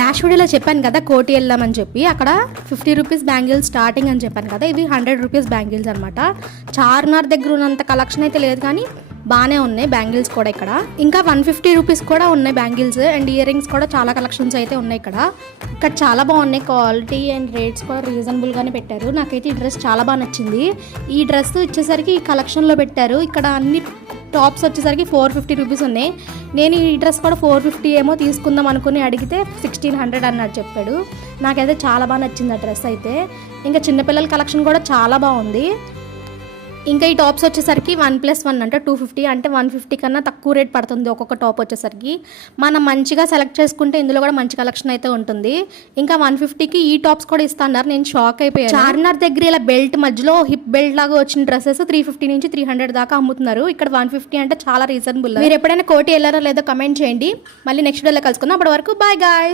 Last వీడియోలో చెప్పాను కదా కోటి వెళ్ళామని చెప్పి, అక్కడ 50 రూపీస్ బ్యాంగిల్స్ స్టార్టింగ్ అని చెప్పాను కదా, ఇవి 100 రూపీస్ బ్యాంగిల్స్ అనమాట. చార్మినార్ దగ్గర ఉన్నంత కలెక్షన్ అయితే లేదు కానీ బాగానే ఉన్నాయి బ్యాంగిల్స్ కూడా ఇక్కడ. ఇంకా 150 రూపీస్ కూడా ఉన్నాయి బ్యాంగిల్స్ అండ్ ఇయర్ రింగ్స్ కూడా చాలా కలెక్షన్స్ అయితే ఉన్నాయి ఇక్కడ. ఇక్కడ చాలా బాగున్నాయి, క్వాలిటీ అండ్ రేట్స్ కూడా రీజనబుల్గానే పెట్టారు. నాకైతే ఈ డ్రెస్ చాలా బాగా నచ్చింది. ఈ డ్రెస్ వచ్చేసరికి ఈ కలెక్షన్లో పెట్టారు. ఇక్కడ అన్ని టాప్స్ వచ్చేసరికి 450 రూపీస్ ఉన్నాయి. నేను ఈ డ్రెస్ కూడా 450 ఏమో తీసుకుందాం అనుకుని అడిగితే 1600 అన్నట్టు చెప్పాడు. నాకైతే చాలా బాగా నచ్చింది ఆ డ్రెస్ అయితే. ఇంకా చిన్నపిల్లల కలెక్షన్ కూడా చాలా బాగుంది. ఇంకా ఈ టాప్స్ వచ్చేసరికి 1+1 అంటే 250, అంటే 150 కన్నా తక్కువ రేట్ పడుతుంది ఒక్కొక్క టాప్ వచ్చేసరికి. మనం మంచిగా సెలెక్ట్ చేసుకుంటే ఇందులో కూడా మంచి కలెక్షన్ అయితే ఉంటుంది. ఇంకా 150కి ఈ టాప్స్ కూడా ఇస్తున్నారు. నేను షాక్ అయిపోయాను. చార్మినార్ దగ్గర ఇలా బెల్ట్ మధ్యలో హిప్ బెల్ట్ లాగా వచ్చిన డ్రెస్సెస్ 350 నుంచి 300 దాకా అమ్ముతున్నారు. ఇక్కడ 150 అంటే చాలా రీజనబుల్. మీరు ఎప్పుడైనా కోటి వెళ్ళారో లేదో కమెంట్ చేయండి. మళ్ళీ నెక్స్ట్ వీడియోలో కలుసుకుందాం. అప్పటి వరకు బాయ్ గాయ్స్.